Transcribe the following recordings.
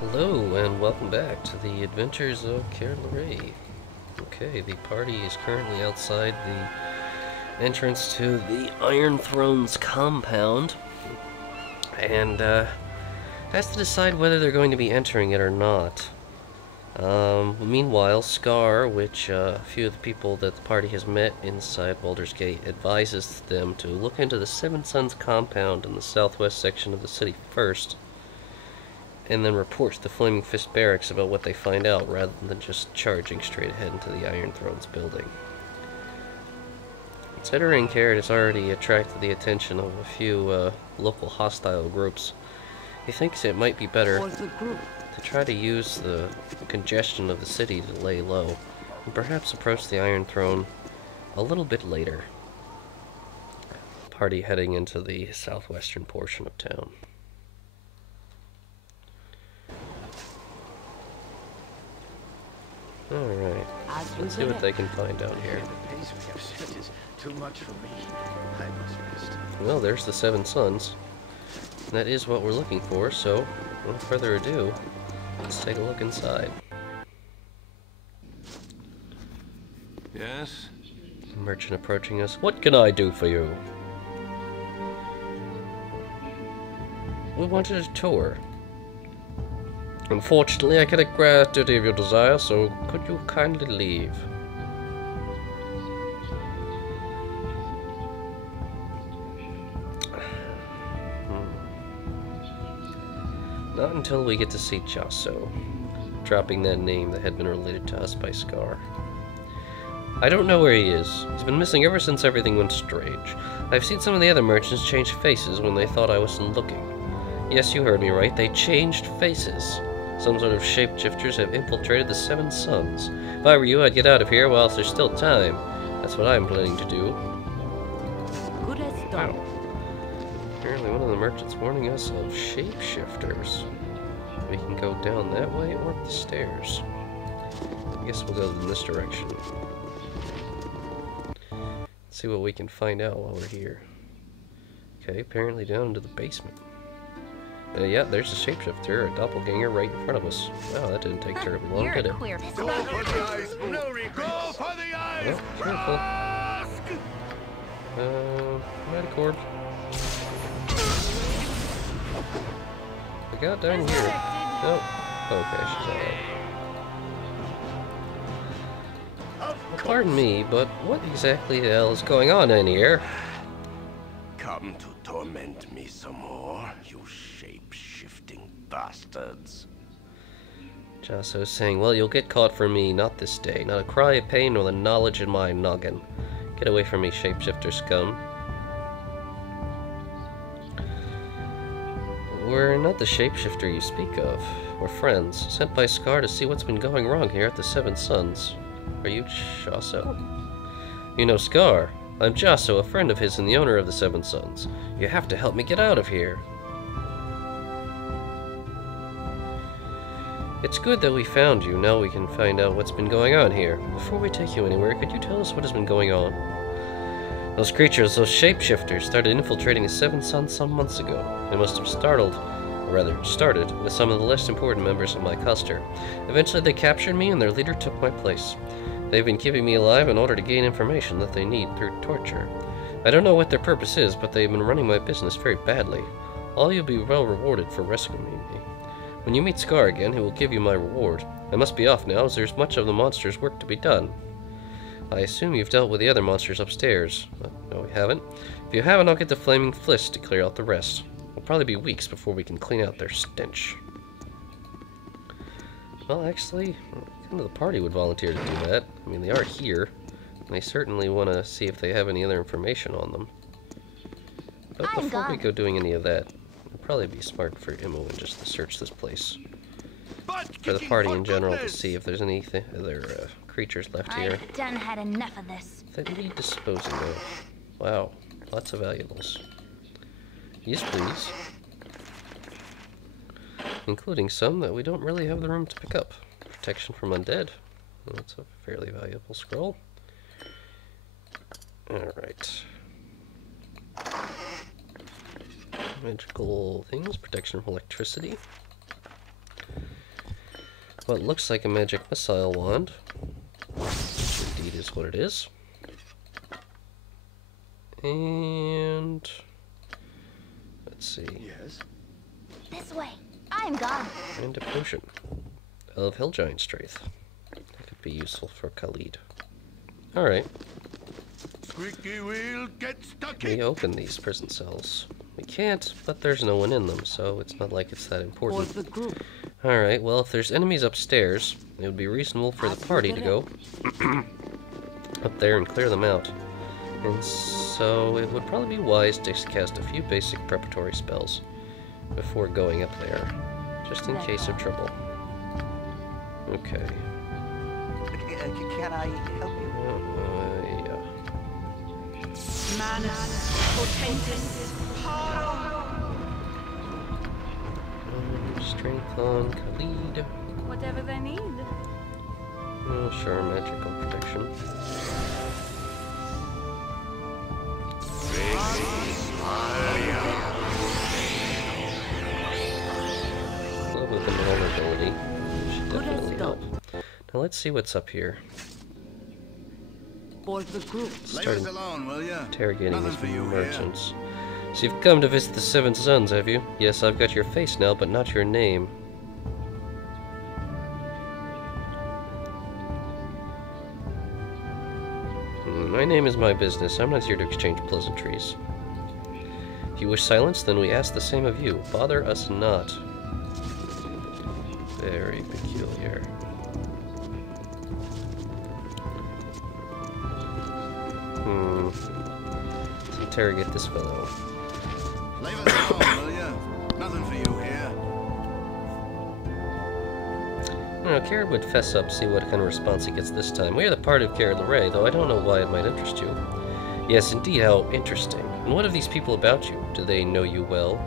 Hello and welcome back to the adventures of Kered Larae. Okay, the party is currently outside the entrance to the Iron Throne's compound and has to decide whether they're going to be entering it or not. Meanwhile, Scar, which a few of the people that the party has met inside Baldur's Gate, advises them to look into the Seven Suns compound in the southwest section of the city first, and then reports to Flaming Fist Barracks about what they find out, rather than just charging straight ahead into the Iron Throne's building. Considering Kered has already attracted the attention of a few local hostile groups, he thinks it might be better to try to use the congestion of the city to lay low, and perhaps approach the Iron Throne a little bit later. Party heading into the southwestern portion of town. Alright, let's see what they can find out here. The pace we have set is too much for me. I must rest. Well, there's the Seven Suns. That is what we're looking for, so without further ado, let's take a look inside. Yes? Merchant approaching us. What can I do for you? We wanted a tour. Unfortunately, I cannot grant any of your desire, so could you kindly leave? Not until we get to see Jasso, dropping that name that had been related to us by Scar. I don't know where he is. He's been missing ever since everything went strange. I've seen some of the other merchants change faces when they thought I wasn't looking. Yes, you heard me right, they changed faces. Some sort of shapeshifters have infiltrated the Seven Suns. If I were you, I'd get out of here whilst there's still time. That's what I'm planning to do. Wow. Apparently one of the merchants warning us of shapeshifters. We can go down that way or up the stairs. I guess we'll go in this direction. Let's see what we can find out while we're here. Okay, apparently down into the basement. Yeah, there's a shapeshifter, a doppelganger right in front of us. Wow, that didn't take terribly long, did it? Go for the eyes, no regrets. Go for the eyes. Oh, careful. Medicorp. We got down here. Oh, okay, she's alright. Pardon me, but what exactly the hell is going on in here? Come to torment me some more, you shape-shifting bastards. Jasso's saying, well, you'll get caught for me, not this day. Not a cry of pain nor the knowledge in my noggin. Get away from me, shapeshifter scum. We're not the shapeshifter you speak of. We're friends, sent by Scar to see what's been going wrong here at the Seven Suns. Are you Jasso? You know Scar. I'm Jasso, a friend of his and the owner of the Seven Suns. You have to help me get out of here. It's good that we found you. Now we can find out what's been going on here. Before we take you anywhere, could you tell us what has been going on? Those creatures, those shapeshifters, started infiltrating the Seven Suns some months ago. They must have started with some of the less important members of my cluster. Eventually they captured me and their leader took my place. They've been keeping me alive in order to gain information that they need through torture. I don't know what their purpose is, but they've been running my business very badly. All you'll be well rewarded for rescuing me. When you meet Scar again, he will give you my reward. I must be off now, as there's much of the monster's work to be done. I assume you've dealt with the other monsters upstairs. No, we haven't. If you haven't, I'll get the Flaming Fist to clear out the rest. It'll probably be weeks before we can clean out their stench. Well, actually, kind of the party would volunteer to do that. I mean, they are here. And they certainly want to see if they have any other information on them. But before we go doing any of that, it'd probably be smart for Imoen just to search this place. For the party in general, to see if there's any other creatures left here. I've done had enough of this. That need disposing of. Wow, lots of valuables. Yes, please. Including some that we don't really have the room to pick up. Protection from undead. Well, that's a fairly valuable scroll. Alright. Magical things, protection from electricity. what looks like a magic missile wand. Which indeed is what it is. And let's see. Yes. This way. I'm gone. And a potion of Hill Giant Strength. That could be useful for Khalid. Alright. Squeaky wheel, get stuck Can we open these prison cells? We can't, but there's no one in them, so it's not like it's that important. For the group. Alright, well, if there's enemies upstairs, it would be reasonable for the party to go up there and clear them out. And so it would probably be wise to cast a few basic preparatory spells before going up there, just in case of trouble. Okay. Can I help you? Yeah. Manus potentis paro. Strength on Khalid. Whatever they need. Oh, sure, magical protection. Love with the vulnerability. Should definitely help. Now let's see what's up here. For the group. Start alone, will ya? interrogating Nothing these for you merchants. So you've come to visit the Seven Sons, have you? Yes, I've got your face now, but not your name. My name is my business. I'm not here to exchange pleasantries. If you wish silence, then we ask the same of you. Bother us not. Very peculiar. Let's interrogate this fellow. Leave us alone, will ya? Nothing for you here. Kered would fess up, see what kind of response he gets this time. We are the party of Kered Larae, though I don't know why it might interest you. Yes, indeed, how interesting. And what of these people about you? Do they know you well?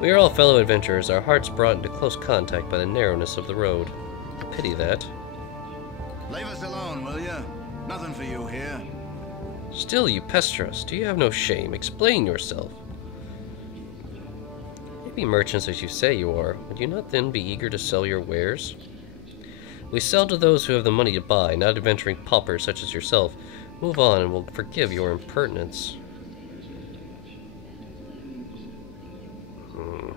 We are all fellow adventurers, our hearts brought into close contact by the narrowness of the road. Pity that. Leave us alone, will ya? Nothing for you here. Still, you pester us. Do you have no shame? Explain yourself. Be merchants as you say you are, would you not then be eager to sell your wares? We sell to those who have the money to buy, not adventuring paupers such as yourself. Move on and we'll forgive your impertinence.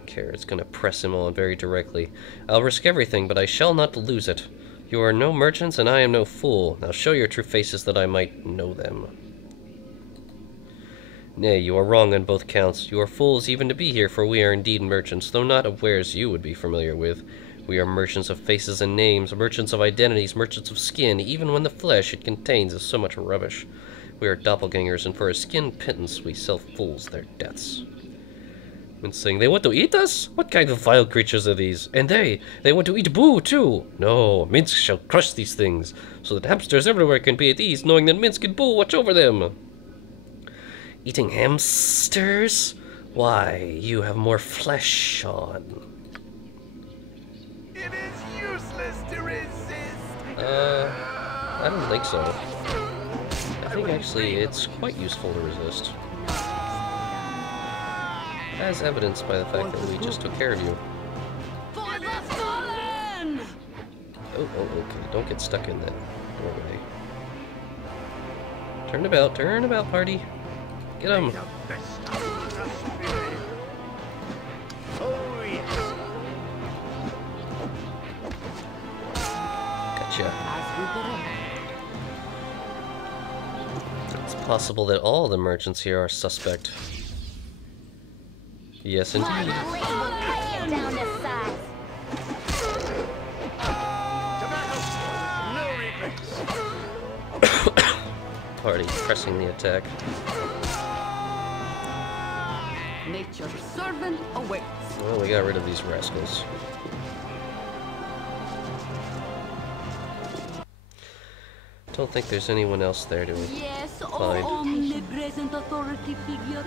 Kered's gonna press him on very directly. I'll risk everything, but I shall not lose it. You are no merchants and I am no fool. Now show your true faces that I might know them. Nay, you are wrong on both counts. You are fools even to be here, for we are indeed merchants, though not of wares you would be familiar with. We are merchants of faces and names, merchants of identities, merchants of skin, even when the flesh it contains is so much rubbish. We are doppelgangers, and for a skin pittance we sell fools their deaths. And saying, they want to eat us? What kind of vile creatures are these? And they want to eat Boo, too! No, Minsk shall crush these things, so that hamsters everywhere can be at ease, knowing that Minsk and Boo watch over them. Eating hamsters? Why, you have more flesh on. It is useless to resist. I don't think so. I think actually it's quite useful to resist. As evidenced by the fact that we just took care of you. For the fallen! Oh, okay. Don't get stuck in that doorway. Turn about, party. Get him. Gotcha. It's possible that all the merchants here are suspect. Yes, indeed. My blade will cut you down to size. Party pressing the attack. Nature's servant awaits. Well, we got rid of these rascals. Don't think there's anyone else there to Yes, find. omnipresent authority figure.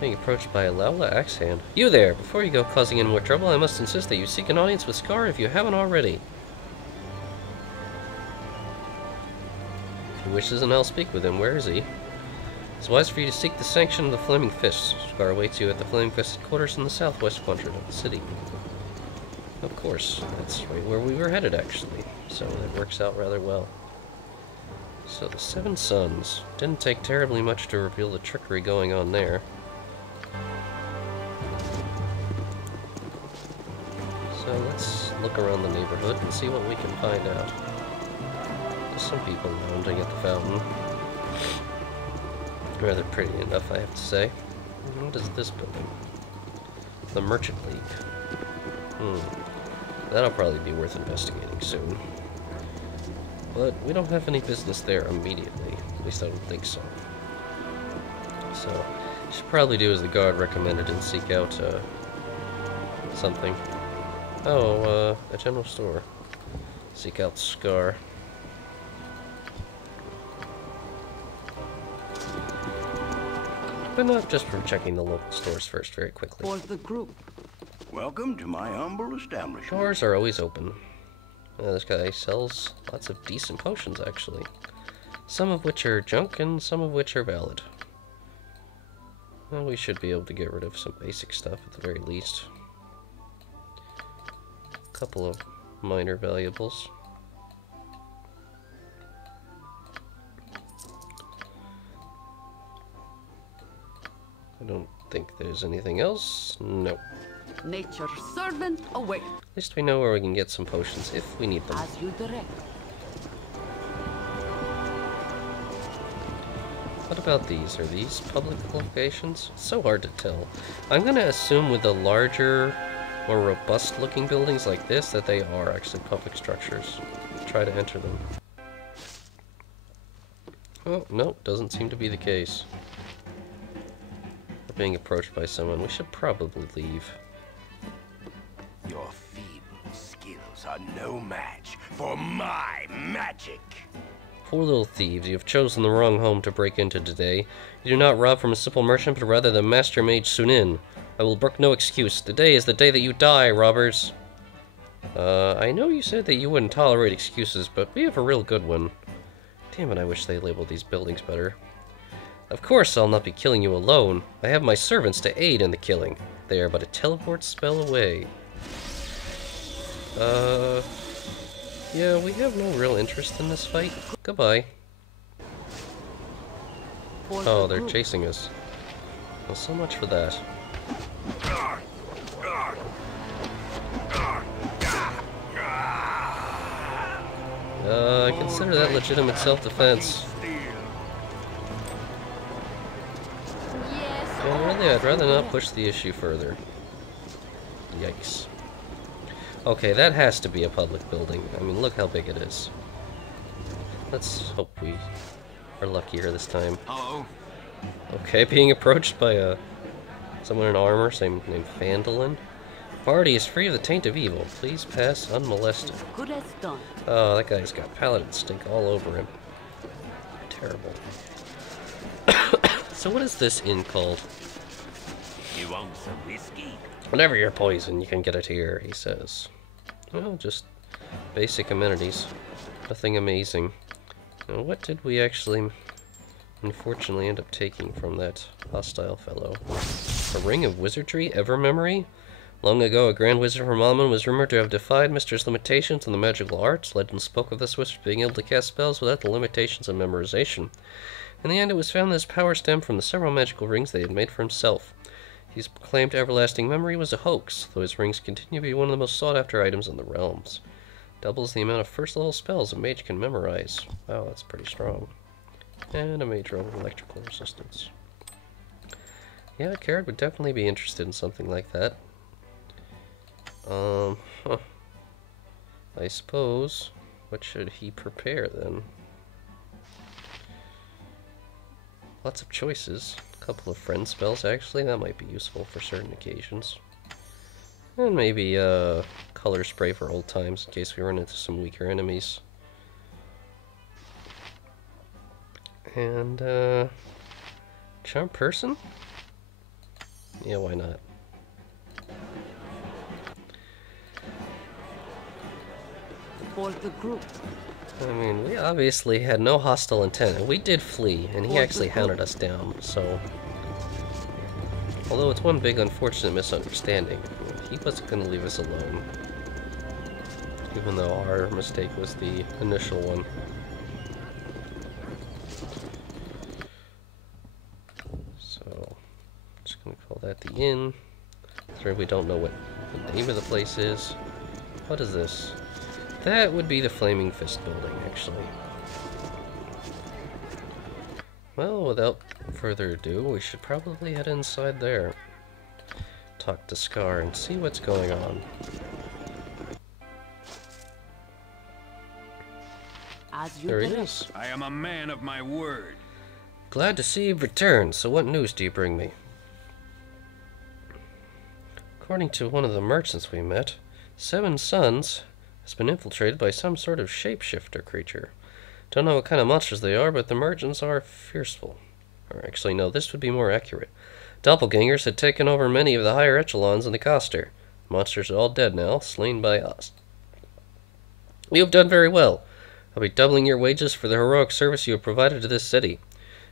Being approached by a Laula axe hand. You there! Before you go causing any more trouble, I must insist that you seek an audience with Scar if you haven't already. If he wishes, and I'll speak with him. Where is he? It's wise for you to seek the sanction of the Flaming Fist. Scar awaits you at the Flaming Fist headquarters in the southwest quadrant of the city. Of course, that's right where we were headed, actually. So that works out rather well. So the Seven Suns. Didn't take terribly much to reveal the trickery going on there. So let's look around the neighborhood and see what we can find out. There's some people lounging at the fountain. Rather pretty enough, I have to say. What is this building? The Merchant League. That'll probably be worth investigating soon. But we don't have any business there immediately. At least I don't think so. So, you should probably do as the guard recommended and seek out, something. Oh, a general store. Seek out Scar. But not just from checking the local stores first very quickly. For the group. Welcome to my humble establishment. Doors are always open. This guy sells lots of decent potions, actually. Some of which are junk and some of which are valid. Well, we should be able to get rid of some basic stuff at the very least. A couple of minor valuables. I don't think there's anything else. Nope. Nature's servant away. At least we know where we can get some potions if we need them. As you direct. What about these? Are these public locations? It's so hard to tell. I'm gonna assume with the larger, more robust looking buildings like this that they are actually public structures. Try to enter them. Oh, no, doesn't seem to be the case. We're being approached by someone. We should probably leave. Your feeble skills are no match for my magic. Poor little thieves, you have chosen the wrong home to break into today. You do not rob from a simple merchant, but rather the master mage Sunin. I will brook no excuse. Today is the day that you die, robbers. I know you said that you wouldn't tolerate excuses, but we have a real good one. Damn it, I wish they labeled these buildings better. Of course I'll not be killing you alone. I have my servants to aid in the killing. They are but a teleport spell away. Yeah, we have no real interest in this fight. Goodbye. Oh, they're chasing us. Well, so much for that. I consider that legitimate self-defense. And really, I'd rather not push the issue further. Yikes. Okay, that has to be a public building. I mean, look how big it is. Let's hope we are luckier this time. Hello. Okay, being approached by someone in armor, named Fandolin. Party is free of the taint of evil. Please pass unmolested. Good as done. Oh, that guy's got paladin stink all over him. Terrible. So what is this inn called? You want some whiskey? Whatever your poison, you can get it here, he says. Well, just basic amenities. Nothing amazing. Now, what did we actually, unfortunately, end up taking from that hostile fellow? A ring of wizardry, ever memory? Long ago, a grand wizard from Alman was rumored to have defied Mister's limitations in the magical arts. Legend spoke of this wizard being able to cast spells without the limitations of memorization. In the end, it was found that his power stemmed from the several magical rings that he had made for himself. His claimed everlasting memory was a hoax, though his rings continue to be one of the most sought-after items in the realms. Doubles the amount of first-level spells a mage can memorize. Wow, that's pretty strong. And a mage roll of electrical resistance. Yeah, Kered would definitely be interested in something like that. I suppose, what should he prepare then? Lots of choices. A couple of friend spells, actually. That might be useful for certain occasions. And maybe color spray for old times, in case we run into some weaker enemies. And, charm person? Yeah, why not? For the group. I mean, we obviously had no hostile intent, and we did flee, and he actually hounded us down, so... Although it's one big unfortunate misunderstanding, he wasn't going to leave us alone. Even though our mistake was the initial one. So, just going to call that the inn. Sorry, we don't know what the name of the place is. What is this? That would be the Flaming Fist building, actually. Well, without further ado, we should probably head inside there. Talk to Scar and see what's going on. There he is. I am a man of my word. Glad to see you've returned. So what news do you bring me? According to one of the merchants we met, Seven Suns has been infiltrated by some sort of shapeshifter creature. Don't know what kind of monsters they are, but the merchants are fearful. Or actually, no, this would be more accurate. Doppelgangers had taken over many of the higher echelons in the Coster. Monsters are all dead now, slain by us. You have done very well. I'll be doubling your wages for the heroic service you have provided to this city.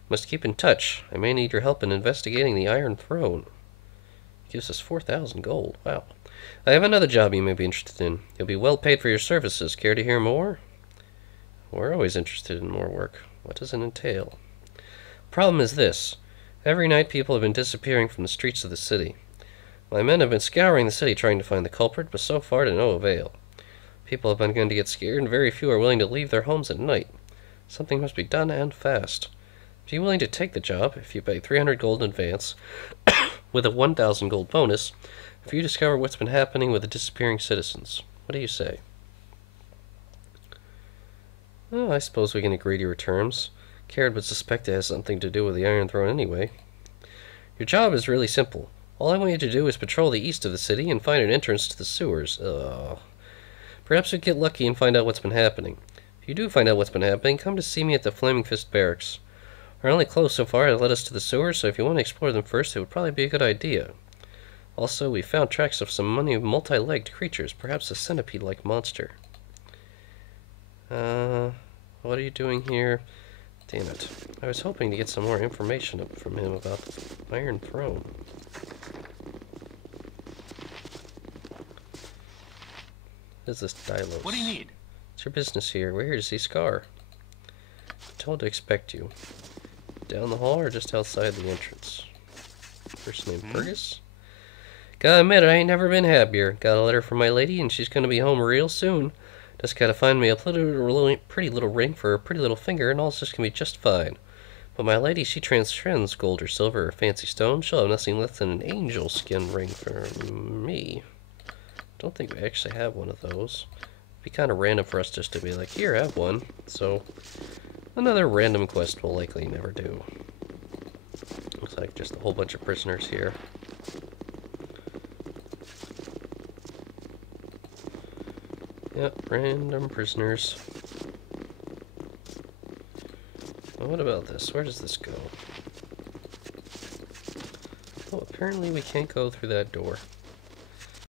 Must keep in touch. I may need your help in investigating the Iron Throne. Gives us 4,000 gold. Wow. I have another job you may be interested in. You'll be well paid for your services. Care to hear more? We're always interested in more work. What does it entail? Problem is this. Every night people have been disappearing from the streets of the city. My men have been scouring the city trying to find the culprit, but so far to no avail. People have begun to get scared, and very few are willing to leave their homes at night. Something must be done, and fast. Are you willing to take the job if you pay 300 gold in advance, with a 1,000 gold bonus, if you discover what's been happening with the disappearing citizens? What do you say? Well, I suppose we can agree to your terms. Kered would suspect it has something to do with the Iron Throne anyway. Your job is really simple. All I want you to do is patrol the east of the city and find an entrance to the sewers. Perhaps you'll get lucky and find out what's been happening. If you do find out what's been happening, come to see me at the Flaming Fist Barracks. Our only clues so far have led us to the sewers, so if you want to explore them first, it would probably be a good idea. Also, we found tracks of some multi-legged creatures, perhaps a centipede-like monster. What are you doing here? Damn it. I was hoping to get some more information from him about the Iron Throne. What is this Dylos? What do you need? It's your business here. We're here to see Scar. I'm told to expect you. Down the hall or just outside the entrance? First name Fergus? Gotta admit, I ain't never been happier. Got a letter from my lady and she's gonna be home real soon. Just gotta find me a pretty little ring for her pretty little finger and all's just gonna be just fine. But my lady, she transcends gold or silver or fancy stone. She'll have nothing less than an angel skin ring for me. Don't think we actually have one of those. It'd be kind of random for us just to be like, here, have one. So, another random quest we'll likely never do. Looks like just a whole bunch of prisoners here. Yep, random prisoners. Well, what about this? Where does this go? Oh, apparently we can't go through that door.